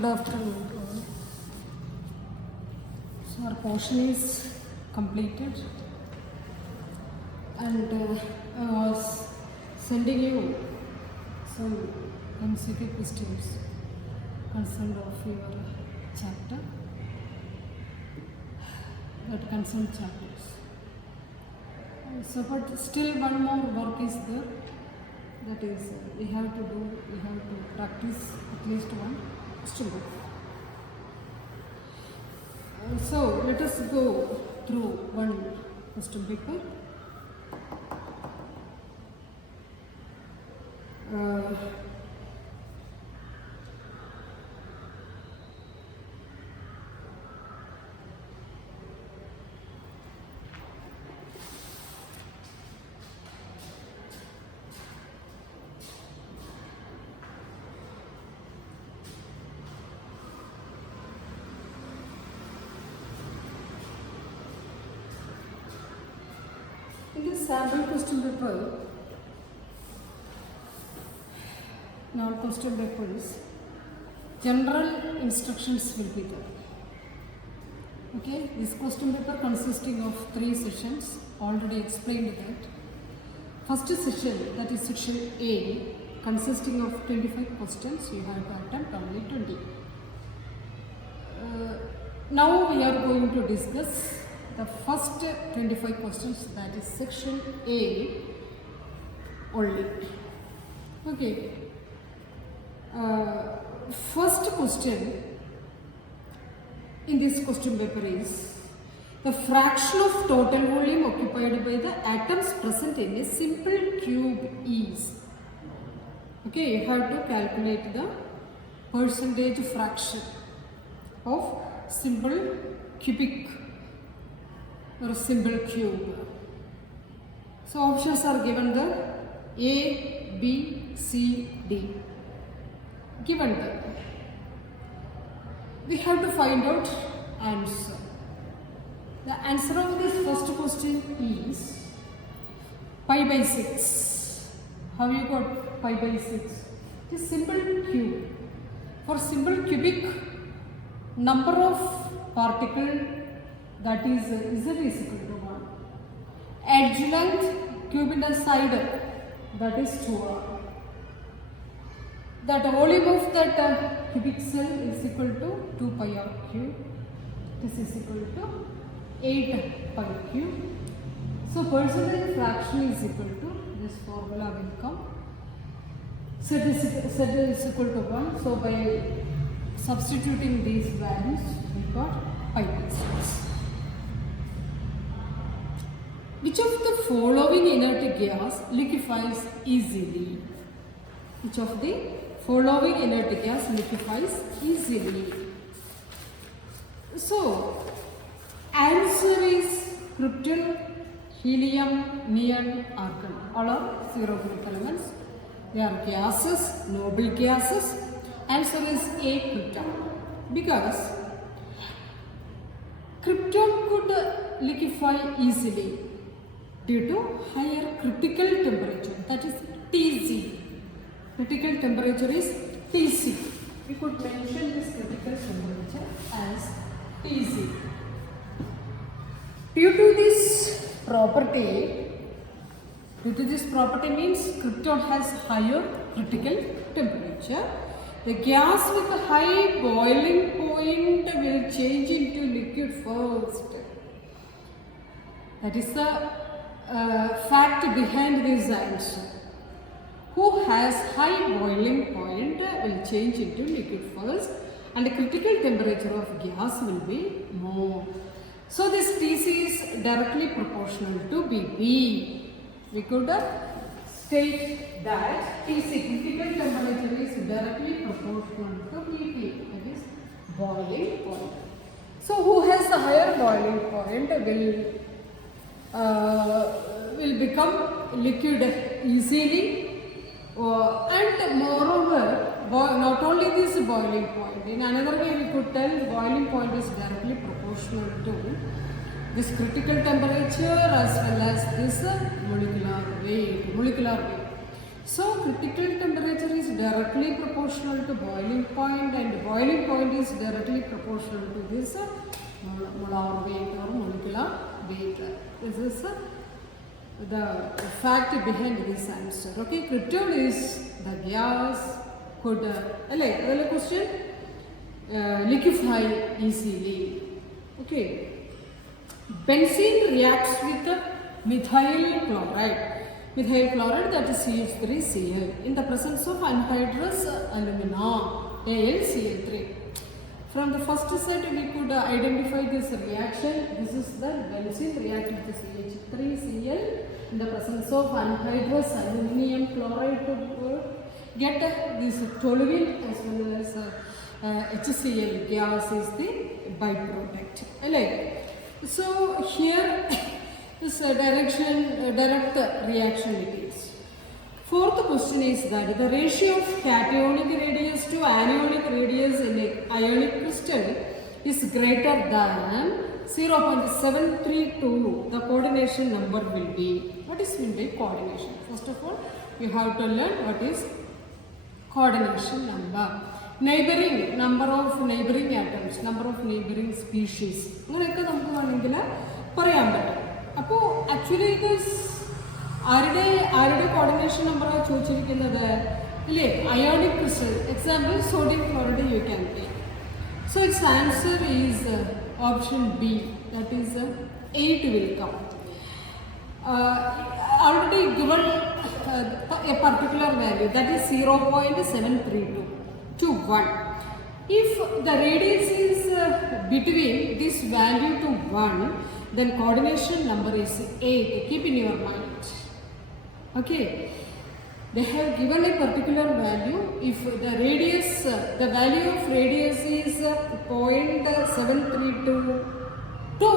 Good afternoon to all. So our portion is completed, and I was sending you some MCQ questions concerned of your chapter, that concerned chapters. So, but still one more work is there. That is, we have to practice at least one question book. So let us go through one question paper. In this sample question paper, now question papers, general instructions will be there. Okay, this question paper consisting of 3 sessions, already explained that. First session, that is section A, consisting of 25 questions, you have to attempt only 20. Now we are going to discuss the first 25 questions, that is section A only. Okay. First question in this question paper is the fraction of total volume occupied by the atoms present in a simple cube is. Okay, you have to calculate the percentage fraction of simple cubic or simple cube. So options are given there, A, B, C, D. Given there, we have to find out answer. The answer of this first question is pi by 6. How you got pi by 6? It is simple cube. For simple cubic, number of particle, that is Z is equal to 1. Edge length, cube in the side, that is 2r. That volume of that cubic cell is equal to 2 pi r cube. This is equal to 8 pi cube. So percentage fraction is equal to, this formula will come. Z is equal to 1. So by substituting these values, we got pi by 6. Which of the following inert gas liquefies easily? Which of the following inert gas liquefies easily? So, answer is krypton, helium, neon, argon. All are zero group elements. They are gases, noble gases. Answer is A, krypton. Because krypton could liquefy easily due to higher critical temperature, that is Tc. Critical temperature is Tc. We could mention this critical temperature as Tc. Due to this property means krypton has higher critical temperature. The gas with a high boiling point will change into liquid first. That is the fact behind this answer. Who has high boiling point will change into liquid first, and the critical temperature of gas will be more. So this Tc is directly proportional to Bp. We could state that Tc, critical temperature, is directly proportional to Bp, that is boiling point. So who has a higher boiling point will become liquid easily. And moreover, not only this boiling point, in another way we could tell boiling point is directly proportional to this critical temperature as well as this molecular weight. So critical temperature is directly proportional to boiling point, and boiling point is directly proportional to this molar weight or molecular weight. This is the fact behind this answer. Okay, krypton is the gas could question liquefy easily. Okay, benzene reacts with methyl chloride. Methyl chloride, that is CH3Cl, in the presence of anhydrous alumina, AlCl3. From the first set we could identify this reaction. This is the benzene reacting with CH3Cl in the presence of anhydrous aluminum chloride to get this toluene as well as HCl gas is the byproduct. So here this direct reaction it is. Fourth question is that the ratio of cationic radius to anionic radius in an ionic crystal is greater than 0.732. The coordination number will be. What is meant by coordination? First of all, you have to learn what is coordination number. Neighboring, number of neighboring atoms, number of neighboring species. അങ്ങനെയൊക്കെ നമുക്ക് വേണമെങ്കിൽ പറയാൻ പറ്റും. അപ്പോൾ actually ഇത് ആരുടെ coordination നമ്പറാണ് ചോദിച്ചിരിക്കുന്നത് ഇല്ലേ? Ionic crystal. Example sodium chloride you can take. So it's answer is option B, that is 8 will come. Already given a particular value, that is 0.732 to 1. If the radius is between this value to 1, then coordination number is 8. Keep in your mind. Okay, they have given a particular value. If the radius, the value of radius is 0.732 to 1.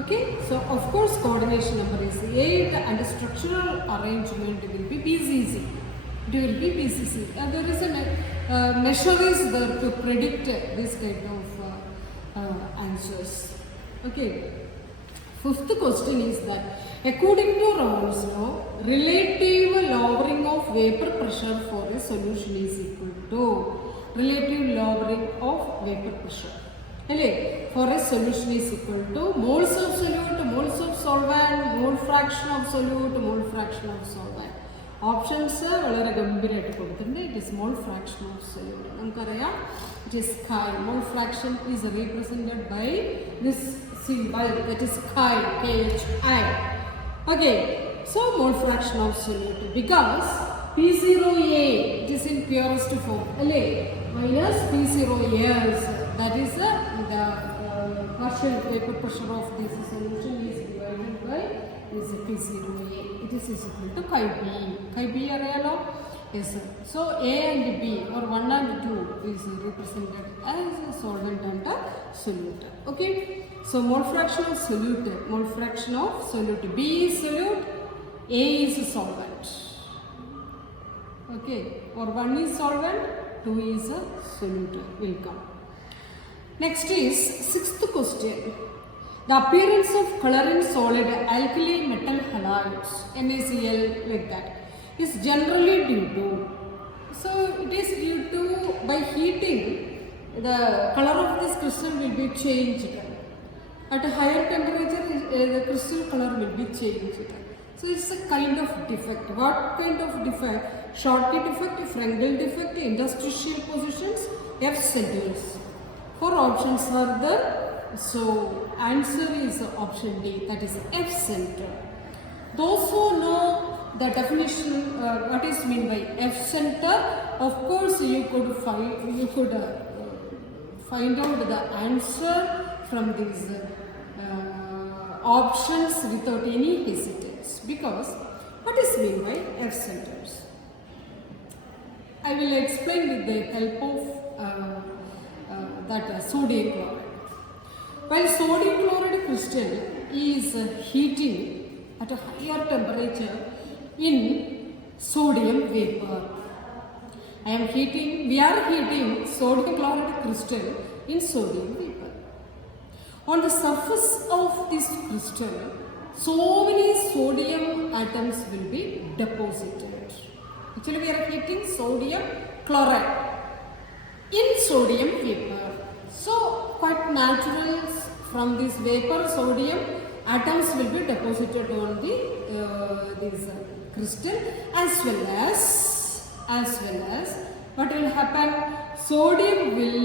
Okay, so of course coordination number is 8 and the structural arrangement will be BCC. It will be BCC. And there is a measure is there to predict this kind of answers. Okay, fifth question is that according to Raoult's law, relative lowering of vapor pressure for a solution is equal to relative lowering of vapor pressure. For a solution is equal to moles of solute, moles of solvent, mole fraction of solute, mole fraction of solvent. Options വളരെ ഗംഭീരമായിട്ട് കൊടുത്തിട്ടുണ്ട്. It is mole fraction of solute. നമുക്കറിയാം it is chi. Mole fraction is represented by this symbol, that is chi, KHI. Okay, so mole fraction of solute because P0A, it is in purest form, minus P0As, that is the partial vapor pressure of this solution is divided by this P0A. It is equal to chi B. Chi B arayalo? Yes. So A and B or 1 and 2 is represented as a solvent and a solute. Okay. So mole fraction of solute, mole fraction of solute. B is solute, A is solvent. Okay. Or 1 is solvent, 2 is a solute. Will come. Next is sixth question. The appearance of color in solid alkali metal halides, NaCl like that, is generally due to. So it is due to by heating the color of this crystal will be changed. At a higher temperature, the crystal color will be changed. So it's a kind of defect. What kind of defect? Schottky defect, Frenkel defect, interstitial positions, F centers. 4 options are there. So answer is option D, that is F center. Those who know the definition, what is meant by F center, of course you could find out the answer from these options without any hesitance. Because what is meant by F centers? I will explain with the help of that sodium chloride. While sodium chloride crystal is heating at a higher temperature in sodium vapor. We are heating sodium chloride crystal in sodium vapor. On the surface of this crystal, so many sodium atoms will be deposited. Actually, we are heating sodium chloride in sodium vapor. So, quite natural from this vapor sodium atoms will be deposited on the this crystal, as well as what will happen? Sodium will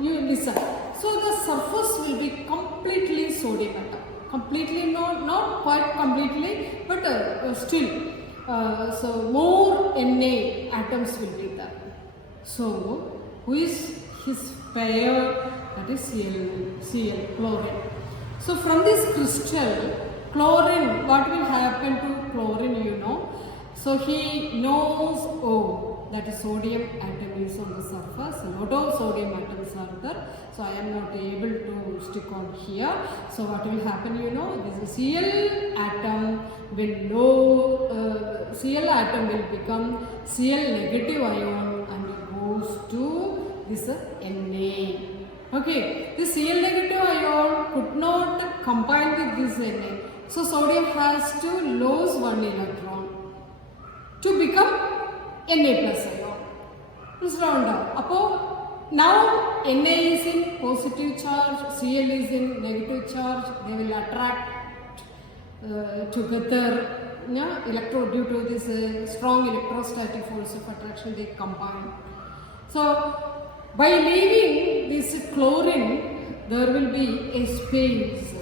you listen. So the surface will be completely sodium atom. Completely, not quite completely, but still. So more Na atoms will be there. So who is his pair? That is Cl, chlorine. So from this crystal, chlorine, what will happen to chlorine, you know? So he knows, oh, that is sodium atom is on the surface. A lot of sodium atoms are there. So I am not able to stick on here. So what will happen, you know? This Cl atom will become Cl negative ion and goes to this Na. Okay, this Cl negative ion could not combine with this Na. So sodium has to lose one electron to become Na plus ion. Now Na is in positive charge, Cl is in negative charge. They will attract together. Electron, due to this strong electrostatic force of attraction, they combine. So by leaving this chlorine, there will be a space.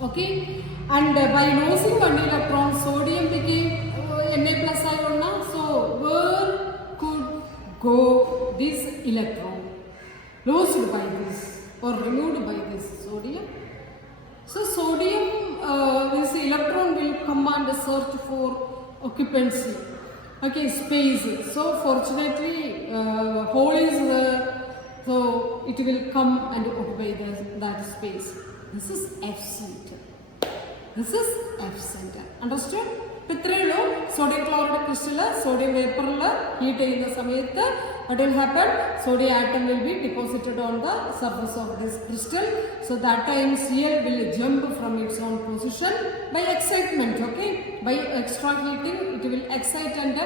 Okay, and by losing one electron, sodium became Na plus ion. So where could go this electron? Lost by this or removed by this sodium. So sodium, this electron will come and search for occupancy. Okay, space. So fortunately, hole is there, so it will come and occupy that space. This is F center. This is F center. Understood? Sodium chloride crystal, sodium vapor heat in the samayatha, what will happen? Sodium atom will be deposited on the surface of this crystal. So that time Cl will jump from its own position by excitement. Okay, by extra heating it will excite, and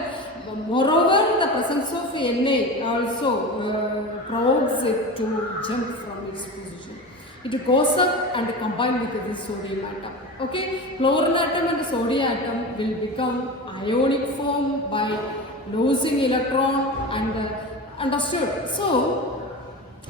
moreover the presence of Na also provoks it to jump from its position. It goes up and combine with this sodium atom. Okay, chlorine atom and sodium atom will become ionic form by losing electron and understood. So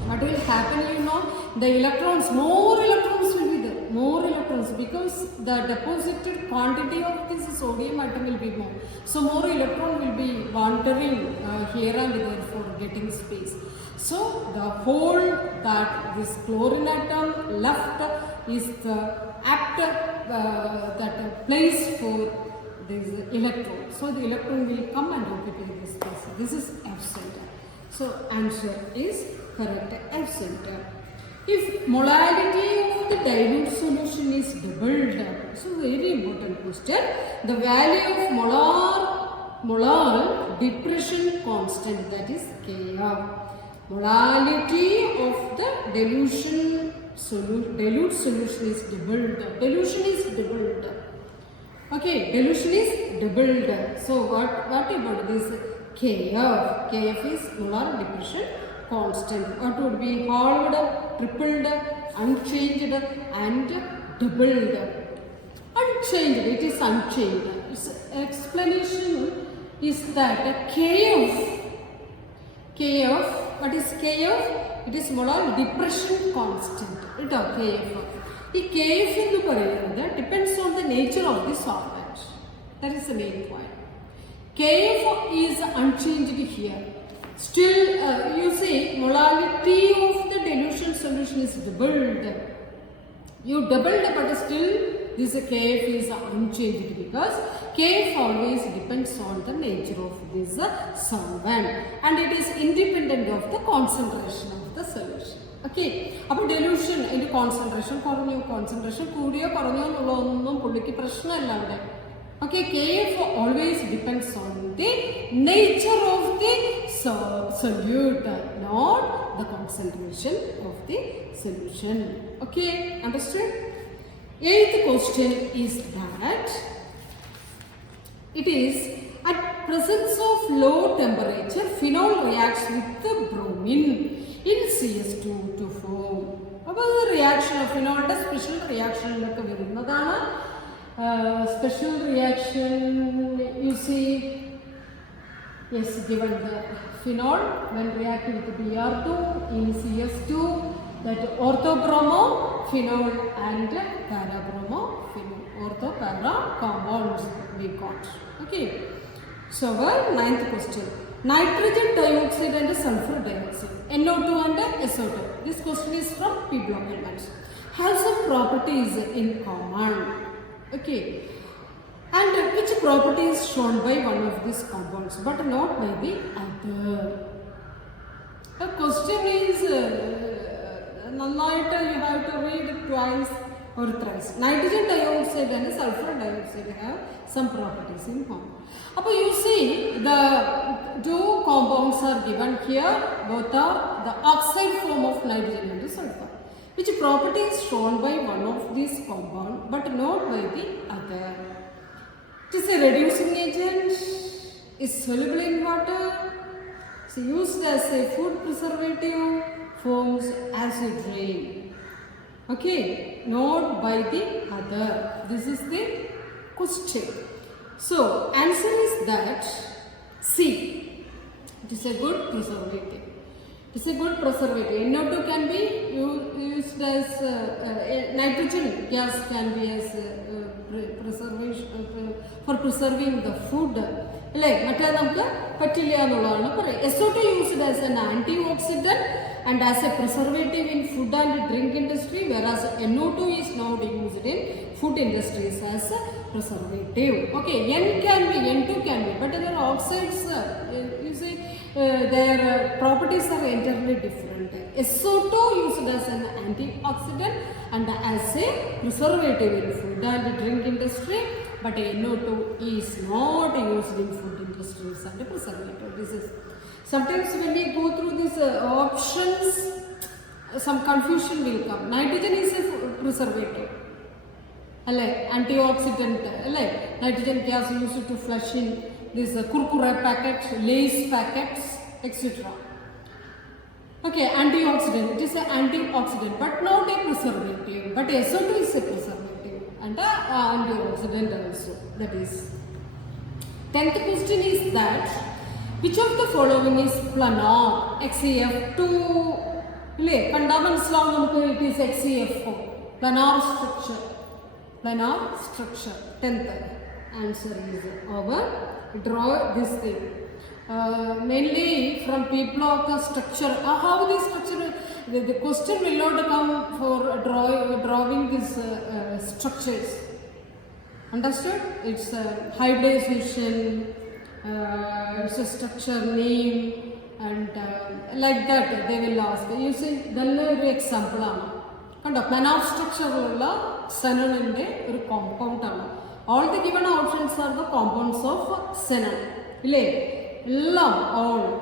what will happen, you know, the electrons, more electrons will be there, more electrons, because the deposited quantity of this sodium atom will be more. So more electron will be wandering here and there for getting space. So the hole that this chlorine atom left is the apt that place for this electron. So the electron will come and occupy this space. This is F center. So answer is correct, F center. If molality of the dilute solution is doubled, so very important question, the value of molar depression constant, that is Kf. Molality of the dilute solution is doubled. Dilution is doubled. Okay, dilution is doubled. So what about this Kf? Kf is molar depression constant. What would be halved, tripled, unchanged, and doubled? Unchanged, it is unchanged. Its explanation is that Kf, what is Kf? It is molar depression constant. Kf. The Kf depends on the nature of the solvent. That is the main point. Kf is unchanged here. Still, you see, molality of the dilution solution is doubled. You doubled, but still this Kf is unchanged because Kf always depends on the nature of this solvent and it is independent of the concentration of the solution. Okay, അപ്പോൾ dilution in concentration കൂടിയോ കുറഞ്ഞോ എന്നുള്ളതൊന്നും പുള്ളിക്ക് പ്രശ്നമല്ല അവിടെ. Okay, Kf always depends on the nature of the solute, not the concentration of the solution. Okay, understood? Eighth question is that it is at presence of low temperature, phenol reacts with the bromine in CS2 to form. അപ്പോൾ reaction ഫിനോളിൻ്റെ special റിയാക്ഷനിലൊക്കെ വരുന്നതാണ്. Special reaction you see yes given the phenol when reacting with Br2 in CS2, that orthobromo phenol and parabromo phenol, ortho para compounds we got. Okay, so our ninth question, nitrogen dioxide and sulfur dioxide, NO2 and SO2. This question is from P block elements, have some properties in common. Okay, and which property is shown by one of these compounds but not by the other. The question is നന്നായിട്ട് you have to read it twice or thrice. Nitrogen dioxide and sulfur dioxide have some properties in common. അപ്പോൾ you see the two compounds are given here, both are the oxide form of nitrogen and sulfur. Which property is shown by one of these compound but not by the other? It is a reducing agent, is soluble in water, is used as a food preservative, forms acid rain. Okay, not by the other. This is the question. So, answer is that C. It is a good preservative. It is a good preservative. NO2 can be used as nitrogen gas can be as preservation for preserving the food. അല്ലേ, മറ്റേ നമുക്ക് പറ്റില്ല എന്നുള്ളതാണ് പറയുക. SO2 used as an antioxidant and as a preservative in food and drink industry, whereas NO2 is now used in food industries as a preservative. Okay, N2 can be, but there are oxides, you see, their properties are entirely different. SO2 used as an antioxidant and as a preservative in food and drink industry, but NO2 is not used in food industries as a preservative. This is sometimes when we go through these options, some confusion will come. Nitrogen is a preservative, antioxidant, nitrogen gas used to flush in these kurkure packets, Lay's packets, etc. Okay, antioxidant, it is an antioxidant but not a preservative, but SO2 is a preservative and antioxidant also. That is 10th question is that which of the following is planar? XCF2, കണ്ടാൽ മനസ്സിലാവും നമുക്ക്. It is XCF4, planar structure. Planar structure. 10th answer is over. Draw this thing. Mainly from P block structure. How this structure? The question will not come for drawing these structures. Understood? It's hybridization. It's a structure name and like that they will ask. You see, നല്ലൊരു example ആണ് കണ്ടോ. Planar സ്ട്രക്ചറിലുള്ള സെനണിൻ്റെ ഒരു compound ആണ്. All the given options are the compounds of സെനൺ. ഇല്ലേ, എല്ലാം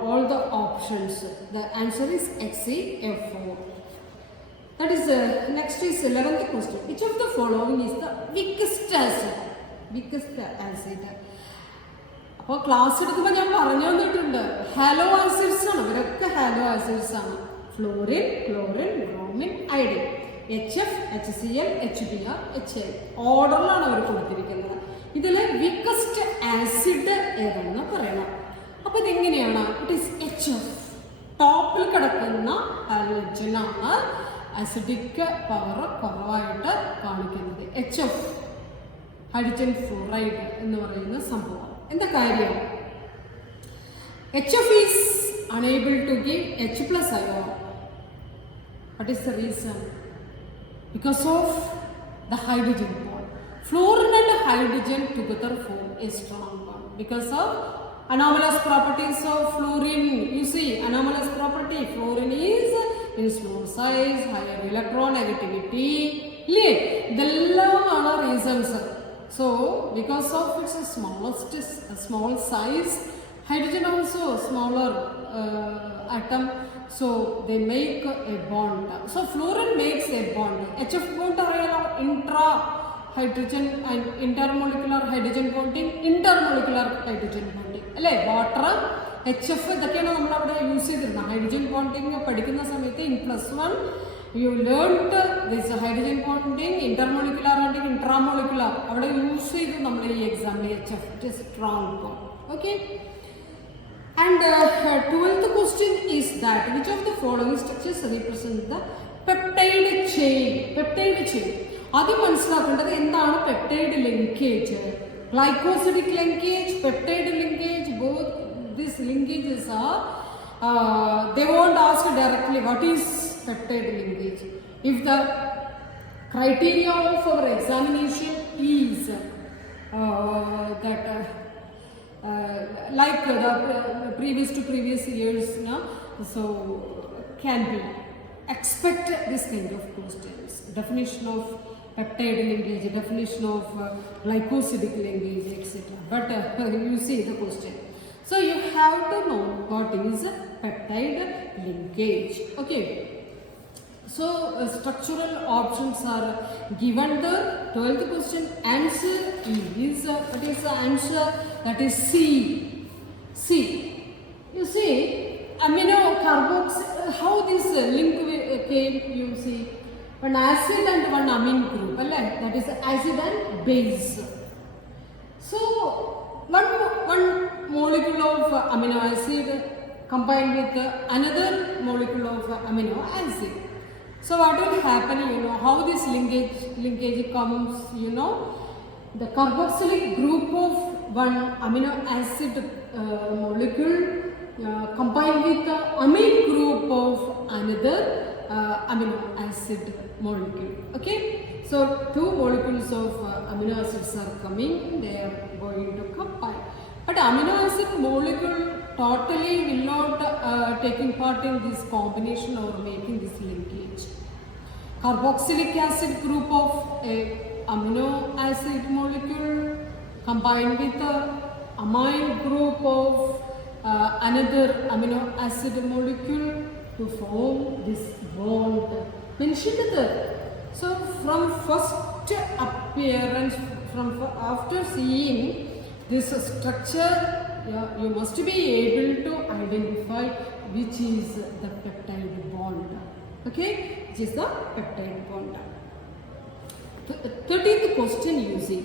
all the options. The answer is XCF4. That is next is 11th question. Which of the following is the weakest acid? Weakest acid. അപ്പോൾ class എടുക്കുമ്പോൾ ഞാൻ പറഞ്ഞു തന്നിട്ടുണ്ട്, hello acids ആണ് ഇവരൊക്കെ. Hello acids ആണ്. Florin, chlorine, bromine, iodine, HF, HCl, HBr, HI ഓർഡറിലാണ് അവർ കൊടുത്തിരിക്കുന്നത്. ഇതിൽ വീക്കസ്റ്റ് ആസിഡ് ഏതാണെന്ന് പറയണം. അപ്പോൾ ഇതെങ്ങനെയാണ്? It is HF. ടോപ്പിൽ കിടക്കുന്ന ഹാലജനാണ് ആസിഡിക് പവർ കുറവായിട്ട് കാണിക്കുന്നത്. HF, ഹൈഡ്രജൻ ഫ്ലോറൈഡ് എന്ന് പറയുന്ന സംഭവം. എന്താ കാര്യം? HF is unable to give H plus ion. What is the reason? Because of the hydrogen bond. Fluorine and hydrogen together form a strong bond. Because of anomalous properties of fluorine. You see, anomalous property. Fluorine is in small size, higher electronegativity. ഇതെല്ലാമാണ് reasons. So, because of its small size, hydrogen also smaller atom, So they make a bond. So fluorine makes a bond. HF bond are intra hydrogen and intermolecular hydrogen bonding, intermolecular hydrogen bonding. Water, HF, that we use hydrogen bonding in +1. You learnt this hydrogen bonding, intermolecular and intramolecular. We use this exam HF. It is strong bond. Okay. And 12th question is that which of the following structures represent the peptide chain? Peptide chain. Adi manasilakkundadu endana peptide linkage? Glycosidic linkage, peptide linkage, both these linkages are they won't ask directly what is peptide linkage. If the criteria of our examination is like the previous years now, so can be expect this kind of questions. Definition of peptide linkage, definition of glycosidic linkage, etc. But you see the question. So you have to know what is peptide linkage. Okay. So structural options are given. The 12th question answer is what is the answer? That is C. C. You see amino carboxyl. How this link came? You see one acid and one amine group. That is acid and base. So one molecule of amino acid combined with another molecule of amino acid. So what will happen, how this linkage comes, the carboxylic group of one amino acid molecule combined with the amine group of another amino acid molecule. Okay, so two molecules of amino acids are coming, they are going to combine. But amino acid molecule totally will not taking part in this combination or making this linkage. Carboxylic acid group of a amino acid molecule combined with the amine group of another amino acid molecule to form this bond mentioned there. So from first appearance, after seeing this structure, you must be able to identify which is the peptide bond. Okay, which is the peptide bond. 13th question you see.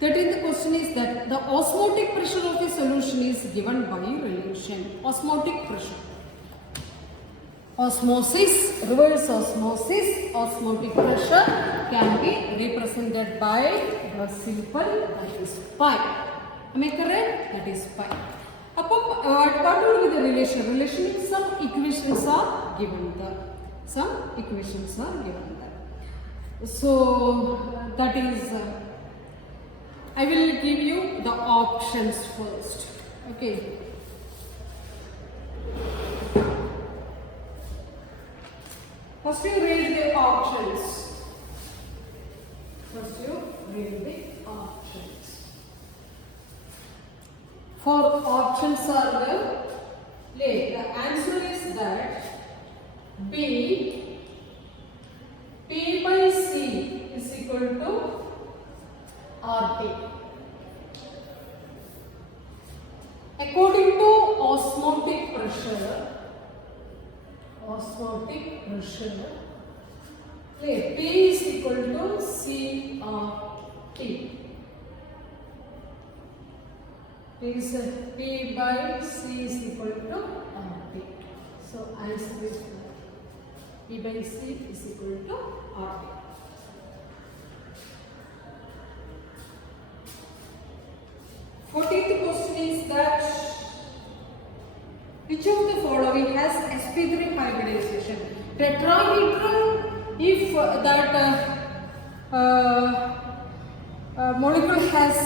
13th question is that the osmotic pressure of a solution is given by relation. Osmotic pressure. Osmosis, reverse osmosis, osmotic pressure can be represented by the simple, that is pi. Am I correct? That is pi. What will be the relation? Relation is some equations are given there. Some equations are given there. So that is, I will give you the options first. Okay. First you read the options. First you read the options. For options are the answer is that P by C is equal to RT. According to osmotic pressure, P is equal to CRT. P by C is equal to RT. So answer is P by C is equal to RT. Fourteenth question is that which of the following has sp3 hybridization? Tetrahedral, if that molecule has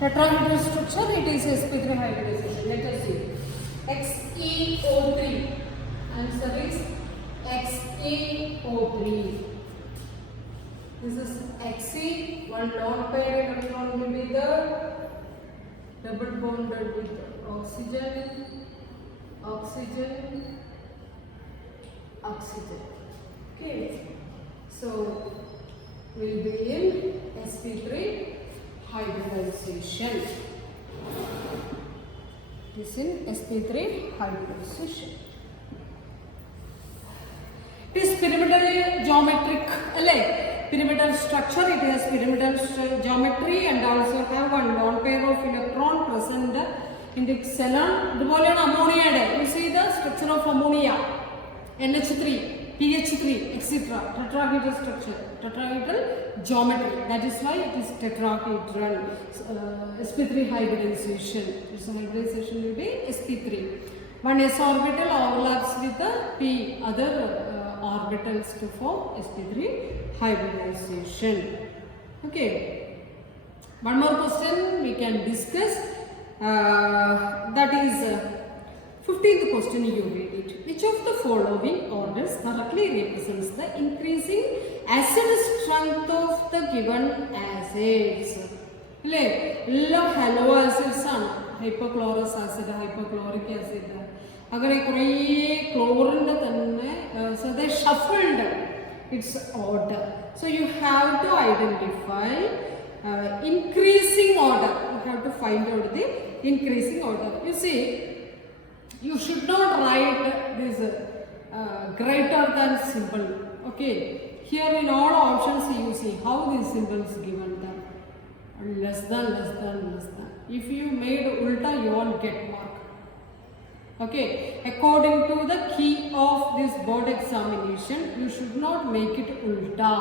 tetrahedral structure, it is sp3 hybridization. Let us see. XeO3. Answer is XeO3. This is Xe, one lone pair electron will be there, double bonded with oxygen, oxygen. Okay, so we'll be in sp3 hybridization. This in sp3 hybridization. It is pyramidal geometric, pyramidal structure. It has pyramidal geometry and also have one lone pair of electron present in the xenon. Ammonia. You see the structure of ammonia, NH3, PH3, etc. Tetrahedral structure, tetrahedral geometry. That is why it is tetrahedral. sp3 hybridization. Its hybridization will be sp3. One s orbital overlaps with the p other orbitals to form sp3 hybridization. Okay. One more question we can discuss. That is 15th question. You read it. Which of the following orders correctly represents the increasing acid strength of the given acids? Hello acids are hypochlorous acid, hypochloric acid. Agar chlorine so they shuffled its order. So you have to identify increasing order. You have to find out the increasing order. You see, you should not write this greater than symbol. Okay, here in all options you see how these symbols given them. Less than, less than, less than. If you made ulta, you won't get mark. Okay, according to the key of this board examination, you should not make it ulta.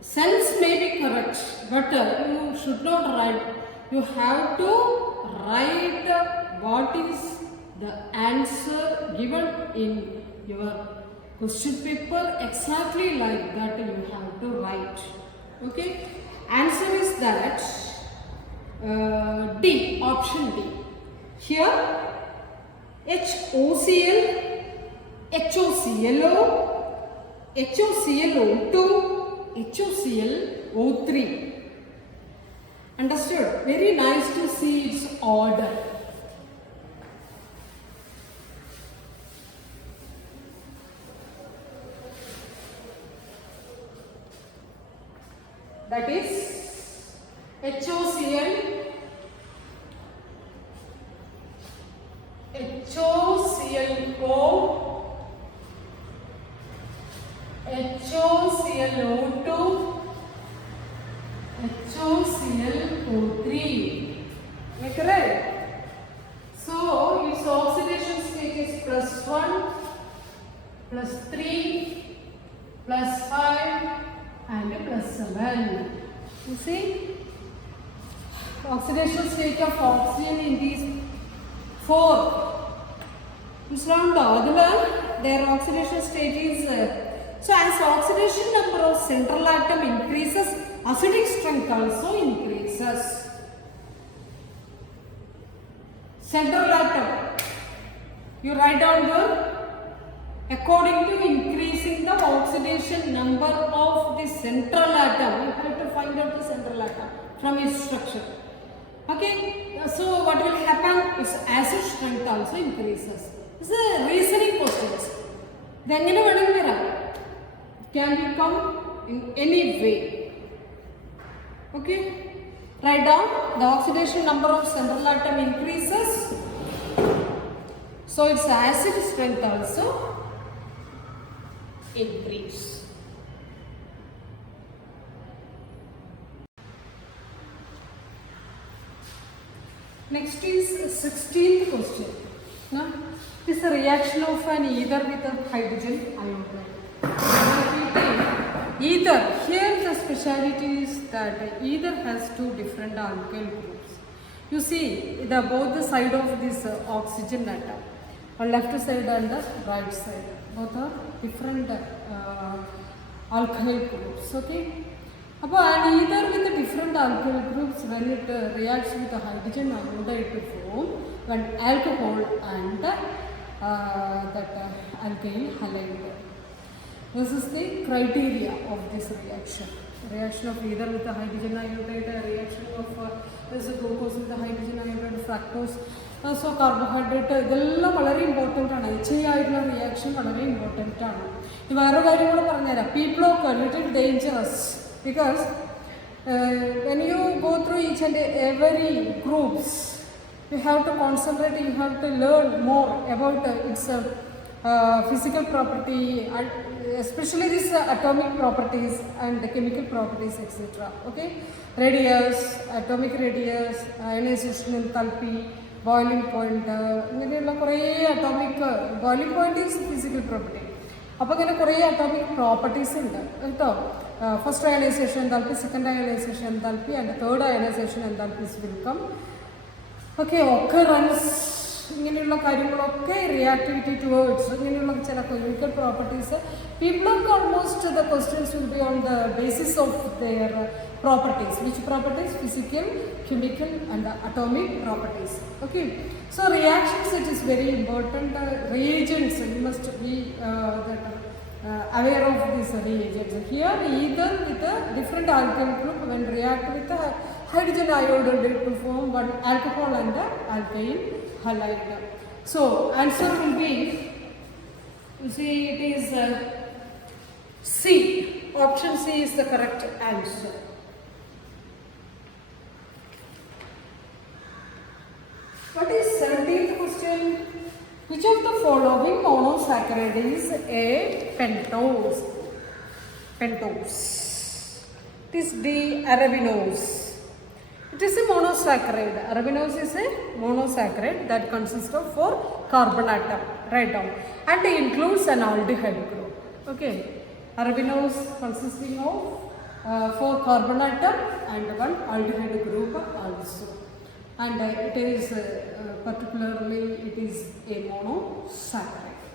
Sense may be correct, but you should not write. You have to write what is the answer given in your question paper. Exactly like that you have to write. Okay, answer is that D, option D. Here HOCl, HOClO, HOClO2, HOClO3. Understood? Very nice to see its order. That is HOCl, HOClO, HOClO2, HOClO3. Correct? So its oxidation state is +1, +3, +5 and +7. You see, oxidation state of oxygen in these 4. Their oxidation state is so as oxidation number of central atom increases, acidic strength also increases. Central atom, you write down the according to increasing the oxidation number of the central atom. You have to find out the central atom from its structure. Okay, so what will happen is acid strength also increases. This is a reasoning questions. Then can become in any way. Okay, write down the oxidation number of central atom increases, so its acid strength also increase. Next is 16th question. Now, this is a reaction of an ether with a hydrogen iodide. Ether, here the speciality is that ether has 2 different alkyl groups. You see, both the side of this oxygen atom, on left side and the right side, both are different alkyl groups. Okay, and ether with the different alkyl groups, when it reacts with the hydrogen iodide to form one alcohol and that alkyl halide. This is the criteria of this reaction. Reaction of either with the hydrogen iodide, reaction of this glucose with the hydrogen iodide, fructose. So carbohydrate ഇതെല്ലാം വളരെ important ആണ്. ആയിട്ടുള്ള reaction വളരെ important ആണ്. വേറെ കാര്യം കൂടെ പറഞ്ഞുതരാം. പീപ്പിളൊക്കെ little dangerous because when you go through each and every groups, you have to concentrate, you have to learn more about its physical property, especially these atomic properties and chemical properties, etc. Okay, radius, atomic radius, ionization enthalpy, boiling point, ഇങ്ങനെയുള്ള കുറേ atomic boiling point is physical property. അപ്പോൾ ഇങ്ങനെ കുറേ atomic properties ഉണ്ട് കേട്ടോ. First ionisation enthalpy, second ionisation enthalpy and third ionisation enthalpies will come. Okay, occurrence, ഇങ്ങനെയുള്ള കാര്യങ്ങളൊക്കെ reactivity towards, ഇങ്ങനെയുള്ള ചില കെമിക്കൽ പ്രോപ്പർട്ടീസ്. പീപ്പിളൊക്കെ almost the questions will be on the basis of their properties. Which properties? Physical, chemical and atomic properties. Okay, so reactions, it is very important. Reagents, you must be aware of these reagents. Here either with a different alkyl group when react with a hydrogen iode to form one alcohol and alkyl halide. So answer will be, you see, it is C. Option C is the correct answer. What is 17th question? Which of the following monosaccharide is a pentose? Pentose. It is the arabinose. It is a monosaccharide. Arabinose is a monosaccharide that consists of 4 carbon atom. Write down. And it includes an aldehyde group. Okay. Arabinose consisting of 4 carbon atom and 1 aldehyde group also. And it is particularly it is a monosaccharide.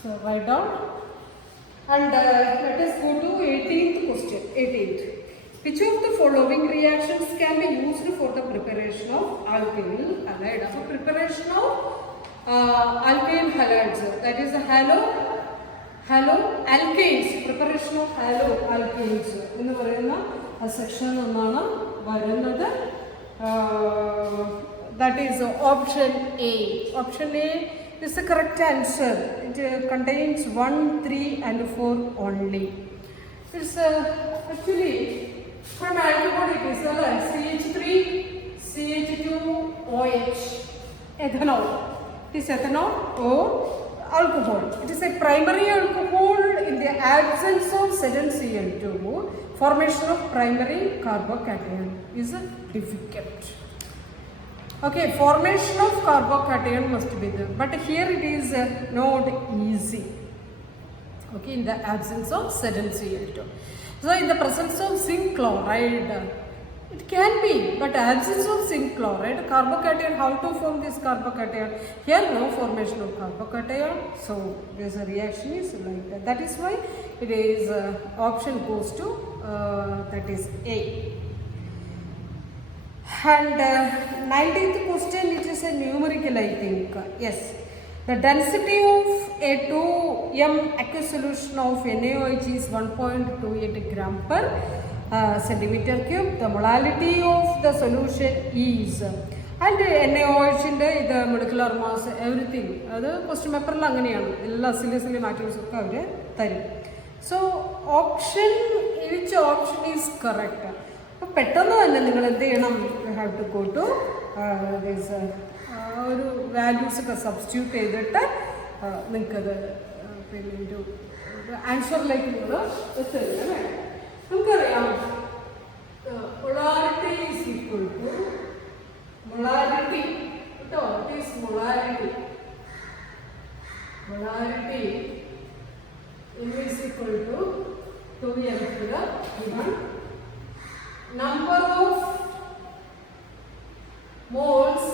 So write down. And let us go to 18th question. 18th. Which of the following reactions can be used for the preparation of alkyl halide? For preparation of alkyl halides, that is halo alkanes. Preparation of halo alkanes in the section ഒന്നാണ് വരുന്നത്. That is option A. Option A is the correct answer. It contains 1, 3 and 4 only. It's actually from alcohol it is CH3, CH2OH, ethanol. It is ethanol or alcohol. It is a primary alcohol in the absence of ZnCl2. Formation of primary carbocation is difficult. Okay, formation of carbocation must be there, but here it is not easy. Okay, in the absence of ZnCl2. So in the presence of zinc chloride, it can be, but absence of zinc chloride, carbocation, how to form this carbocation? Here no formation of carbocation, so this reaction is like that. That is why it is option goes to that is A. And 19th question, it is a numerical, I think. Yes, the density of a 2m aqueous solution of NaOH is 1.28 gram per centimeter cube. The molality of the solution is, and NaOH in the molecular mass, everything. That question paper langaniyanu ella silly matters okka avare tharum. So option, which option is correct? അപ്പോൾ പെട്ടെന്ന് തന്നെ നിങ്ങൾ എന്ത് ചെയ്യണം? You have to go to this ഒരു values ഒക്കെ substitute ചെയ്തിട്ട് നിങ്ങൾക്കത് പിന്നെ ഒരു ആൻസറിലേക്ക് നിങ്ങൾ എത്തുകയാണ് വേണം. നമുക്കറിയാം molarity is equal to molarity കേട്ടോ. It is molarity is equal to 2m given number of moles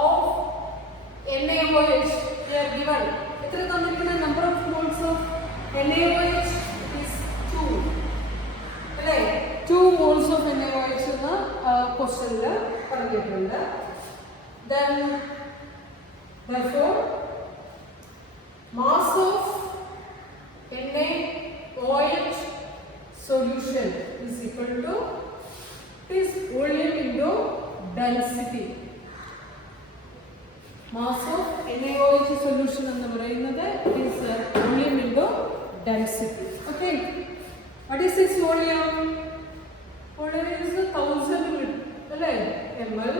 of NaOH here given. എത്ര തന്നിരിക്കുന്ന number of moles of NaOH is 2 അല്ലേ? 2 moles of NaOH എന്ന ക്വസ്റ്റ്യനിൽ പറഞ്ഞിട്ടുണ്ട്. Then therefore mass of NaOH solution is equal to this volume into density. Mass of NaOH solution എന്ന് പറയുന്നത് is volume into density. Okay. What is its volume? Volume is 1000 ml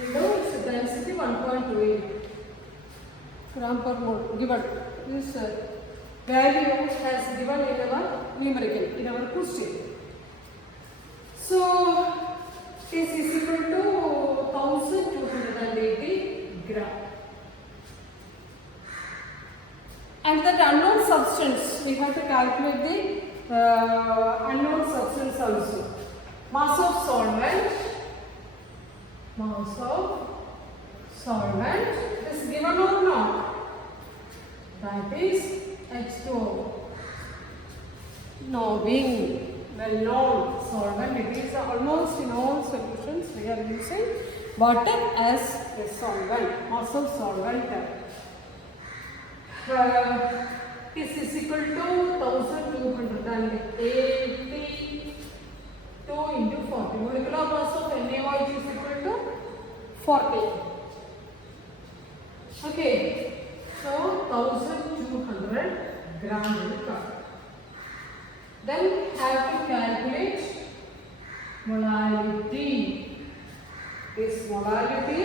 into its density 1.28 gram per mole. Given this value has given in our numerical in our question. So this is equal to 1280 gram. And that unknown substance, we have to calculate the unknown substance also. Mass of solvent is given or not? That is H2O. Knowing, well known solvent, it is almost in all solutions we are using water as a solvent, mass of solvent. This is equal to 1282 into 40. Molecular mass of NaOH is equal to 40. Okay, so 1200 gram will come. Then have to calculate molality. This molality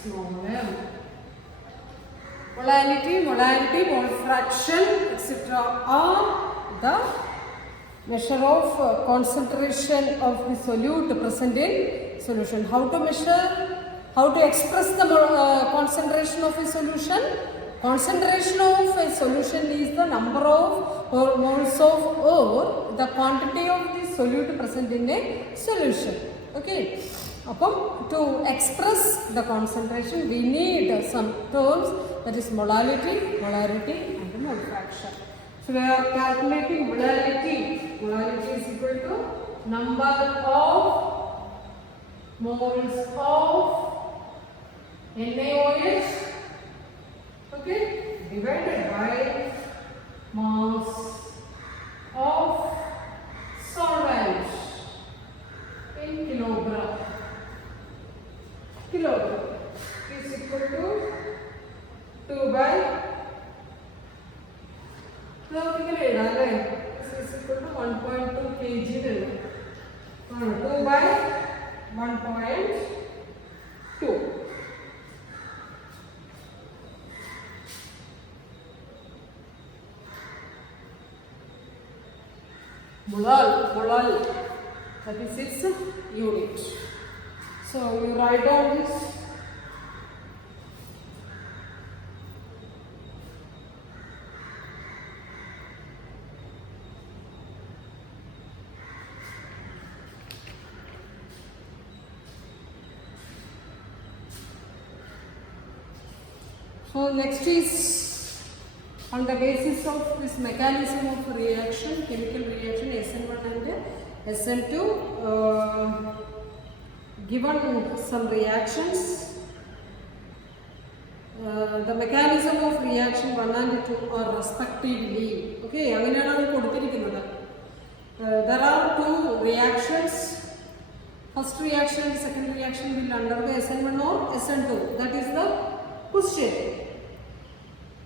small m. Molality, mole fraction, etc. are the measure of concentration of the solute present in solution. How to measure? How to express the concentration of a solution? Concentration of a solution is the number of moles of ore, the quantity of the solute present in a solution. Okay. To express the concentration, we need some terms, that is molality, molarity and mole fraction. So we are calculating molality. Molality is equal to number of moles of NaOH, okay, divided by mass of solvent in kilogram. Kilogram is equal to 2 by this is equal to 1.2 kg. 2 by 1.2. Molal, that is its unit. So you write down this. So next is on the basis of this mechanism of reaction, chemical reaction SN1 and SN2, given some reactions, the mechanism of reaction 1 and 2 are respectively. Okay, there are two reactions. First reaction and second reaction will undergo SN1 or SN2. That is the question.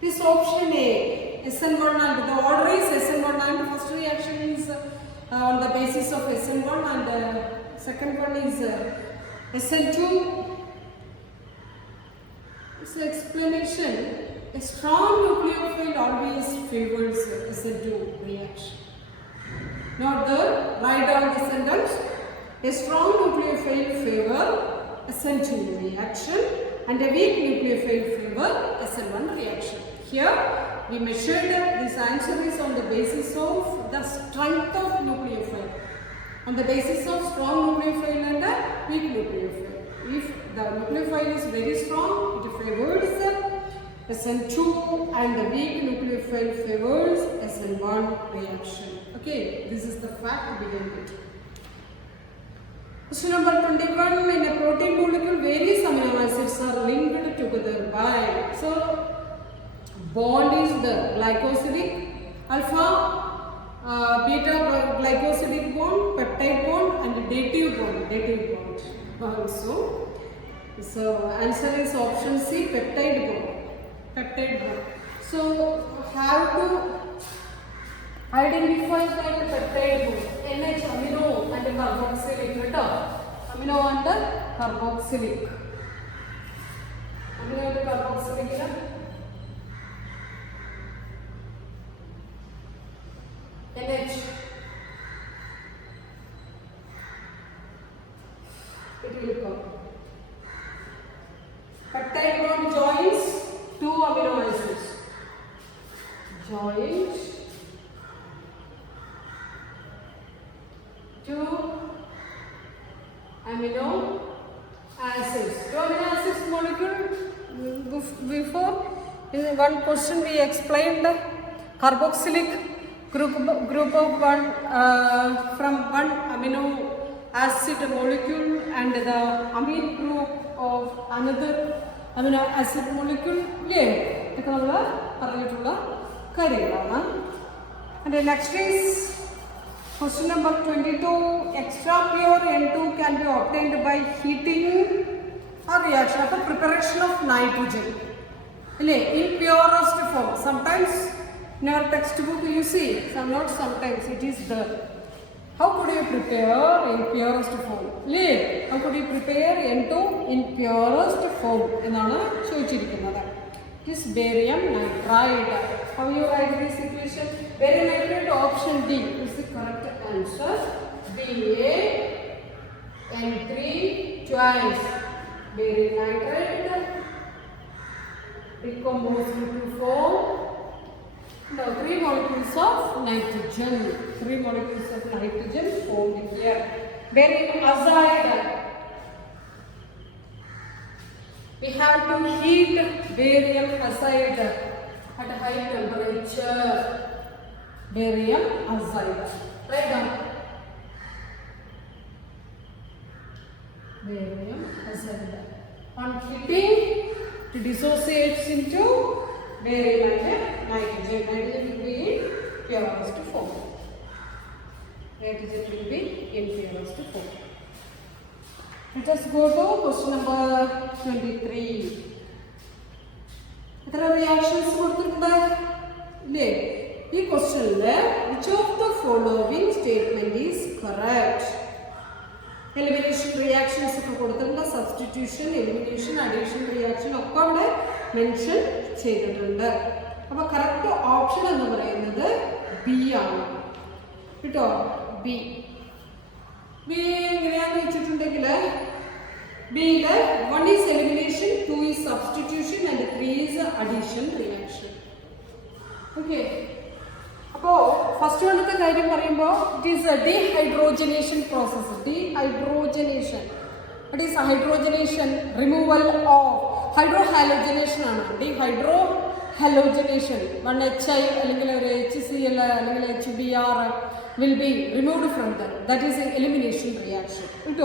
This option A, SN1 and the order is SN1 and first reaction is on the basis of SN1 and second one is SN2. This explanation, a strong nucleophile always favors SN2 reaction. Not the write down the sentence. A strong nucleophile favor SN2 reaction and a weak nucleophile favor SN1 reaction. Here we measured this answer is on the basis of the strength of nucleophile, on the basis of strong nucleophile and a weak nucleophile. If the nucleophile is very strong, it favors SN2 and the weak nucleophile favors SN1 reaction. Okay, this is the fact behind it. Question number 21, in a protein molecule, various amino acids are linked together by, so bond is the glycosidic, alpha, beta glycosidic bond, peptide bond and dative bond also. So answer is option C, peptide bond. Peptide bond. So how to identify that peptide bond? NH amino and carboxylic. Amino and carboxylic. Amino and carboxylic. NH. It will come. Peptide bond joins two amino acids. Joins two amino acids. Two amino acids molecule. Before in one question we explained carboxylic group of one from one amino acid molecule and the amine group of another amino acid molecule. And the next is question number 22. Extra pure N2 can be obtained by heating a reaction after preparation of nitrogen. In purest form. Sometimes in our textbook you see, sometimes it is there. How could you prepare in purest form? How could you prepare N2 in purest form? It is barium nitride. How you write this equation? Barium nitride option D is the correct answer. BaN3 twice. Barium nitride decomposes into form. Now, three molecules of nitrogen. Three molecules of nitrogen formed here. Barium azide. We have to heat barium azide at high temperature. Barium azide. Write down. Barium azide. On heating, it dissociates into barium and nitrogen. Nitrogen will be in purest form. Nitrogen will be in purest form. Let us go to question number 23. What are reactions? This question, which of the following statement is correct? Elimination reactions, substitution, elimination, addition reaction, mention. Now, correct option is B. B. B one is elimination, 2 is substitution, and 3 is addition reaction. Okay. So, first one is it is a dehydrogenation process. Dehydrogenation. What is hydrogenation? Removal of hydrohalogenation. Dehydrohalogenation. One HI, HCl, HBr will be removed from that. That is an elimination reaction. It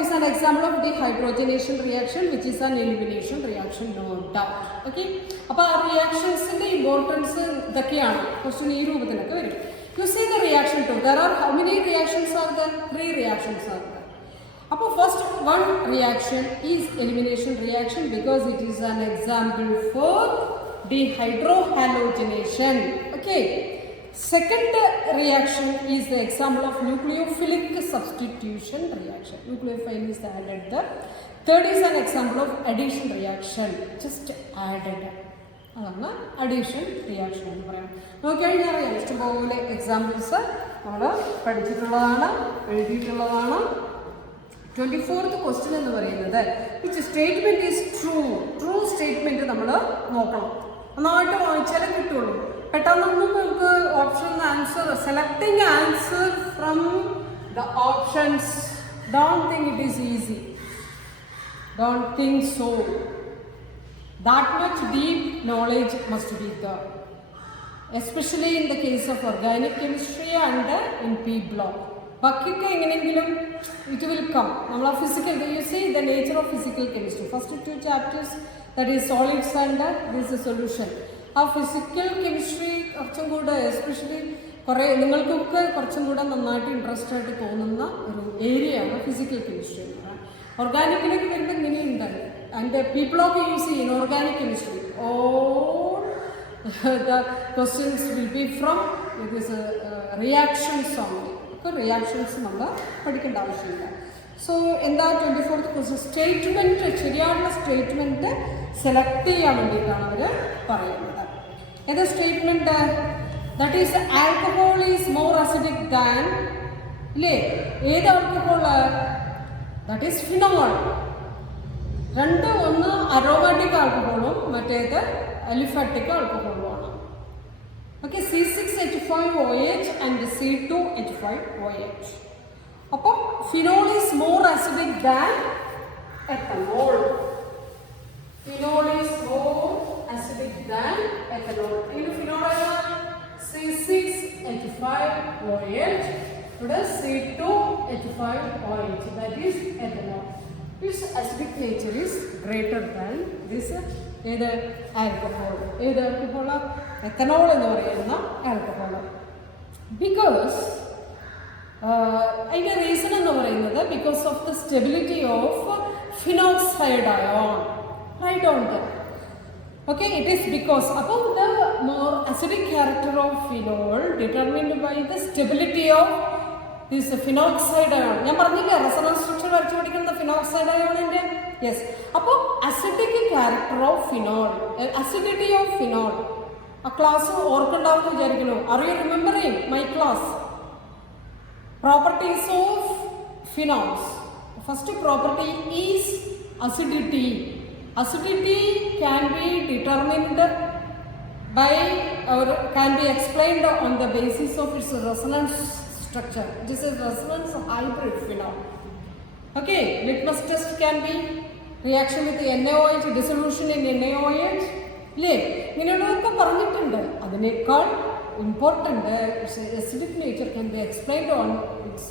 is an example of dehydrogenation reaction, which is an elimination reaction, no doubt. Okay. Reactions in the importance the question you see the reaction too. There are how many reactions are there? 3 reactions are there. First one reaction is elimination reaction because it is an example for dehydrohalogenation. Okay. Second reaction is the example of nucleophilic substitution reaction. Nucleophile is added there. Third is an example of addition reaction. Just added. Addition reaction. Okay, examples are 24th question is which statement is true? True statement is option answer, selecting answer from the options. Don't think it is easy. Don't think so. That much deep knowledge must be there. Especially in the case of organic chemistry and in P block. It will come. Physical, you see the nature of physical chemistry. First 2 chapters, that is solids and this is a solution. Physical chemistry, especially കുറേ നിങ്ങൾക്കൊക്കെ കുറച്ചും കൂടെ നന്നായിട്ട് interest ആയിട്ട് തോന്നുന്ന ഒരു ഏരിയയാണ് physical chemistry എന്ന് പറയുന്നത്. ഓർഗാനിക്കിലേക്ക് വരുമ്പോൾ ഇങ്ങനെയുണ്ട്. And people of use in organic chemistry all the questions will be from this reactions only. ഒക്കെ റിയാക്ഷൻസ് നമ്മൾ പഠിക്കേണ്ട ആവശ്യമില്ല. സോ എന്താ 24th ക്വസ്റ്റ്യൻ, സ്റ്റേറ്റ്മെൻറ്റ്, ശരിയായിട്ടുള്ള സ്റ്റേറ്റ്മെൻറ്റ് സെലക്ട് ചെയ്യാൻ വേണ്ടിയിട്ടാണ് അവർ പറയുന്നത്. ഏത് statement? That is alcohol is more acidic than, ഇല്ലേ? ഏത് ആൽക്കഹോൾ? That is phenol. ഒന്ന് അരോമാറ്റിക് ആൽക്കഹോളും മറ്റേത് അലിഫാറ്റിക് ആൽക്കഹോളുമാണ്. Okay, C6H5OH and C2H5OH. അപ്പോൾ phenol is more acidic than ethanol. Phenol is more acidic than ethanol. ഇതിന് ഫിനോൾ C6H5OH, ഇവിടെ C2H5OH, that is ethanol. Its acidic nature is greater than this ഏത് alcohol. ഏത് alcohol? Ethanol എന്ന് പറയുന്ന alcohol. Because അതിൻ്റെ reason എന്ന് പറയുന്നത് because of the stability of phenoxide ion. Right on the. Okay, it is because about the more acidic character of phenol determined by the stability of this phenoxide ion. ഞാൻ പറഞ്ഞില്ലേ resonance structure വരച്ചു പഠിക്കുന്ന phenoxide അയോണിൻ്റെ. Yes, അപ്പോൾ acidic character of phenol, acidity of phenol. ആ class ഓർക്കുണ്ടാവുമെന്ന് വിചാരിക്കുന്നു. Are you remembering my class? Properties of phenols. First property is acidity. Acidity can be determined by or can be explained on the basis of its resonance structure. This is resonance hybrid phenol. Okay, litmus test can be reaction with NaOH, dissolution in NaOH. ഇല്ലേ? ഇങ്ങനെയുള്ളതൊക്കെ പറഞ്ഞിട്ടുണ്ട്. അതിനേക്കാൾ important acidic nature can be explained on its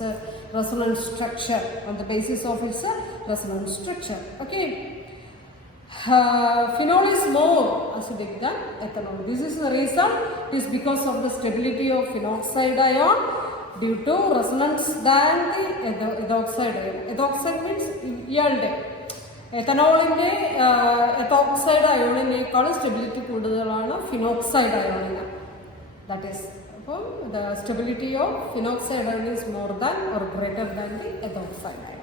resonance structure, on the basis of its resonance structure. Okay, phenol is more acidic than ethanol. This is the reason. It is because of the stability of phenoxide ion due to resonance than the ethoxide ion. Ethoxide means ഇയാളുടെ എത്തനോളിൻ്റെ എത്തോക്സൈഡ് അയോണിനേക്കാളും stability കൂടുതലാണ് phenoxide അയോണിന്. That is, the stability of phenoxide ion is more than or greater than the ethoxide ion.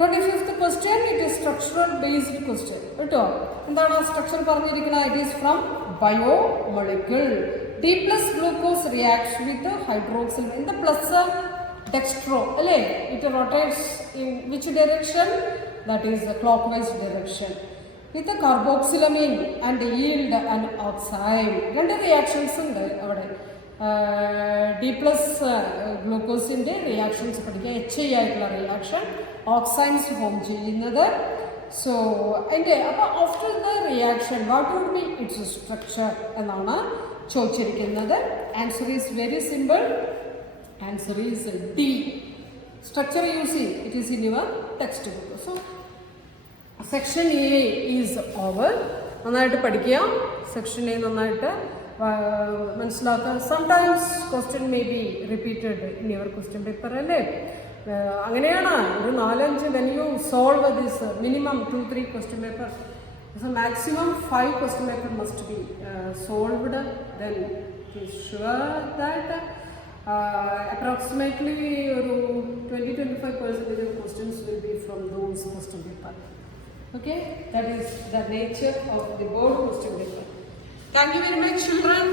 25th question, it is structural based question. കേട്ടോ, എന്താണ് structure പറഞ്ഞിരിക്കുന്നത്? It is from biomolecule. D plus glucose reacts with hydroxyl in the plus dextro, അല്ലേ? It rotates in which direction? That is the clockwise direction. With the carboxylamine and yield an oxide. രണ്ട് reactions ഉണ്ട് അവിടെ. D plus ഗ്ലൂക്കോസിൻ്റെ reactions പഠിക്കുക. HI ആയിട്ടുള്ള reaction oximes form ചെയ്യുന്നത്. So അതിൻ്റെ അപ്പോൾ after the reaction what would be its structure എന്നാണ് ചോദിച്ചിരിക്കുന്നത്. Answer is very simple. Answer is D. Structure use ചെയ്യും. It is in your textbook. So section A is over. നന്നായിട്ട് പഠിക്കുക. Section A നന്നായിട്ട് മനസ്സിലാക്കുക. Sometimes question may be repeated in your question paper, അല്ലേ? അങ്ങനെയാണ് ഒരു 4-5 when you solve this minimum 2-3 question paper. So maximum 5 question paper must be solved. Then sure that approximately 20-25% of questions will be from those question paper. Okay, that is the nature of the board question paper. Thank you very much, children.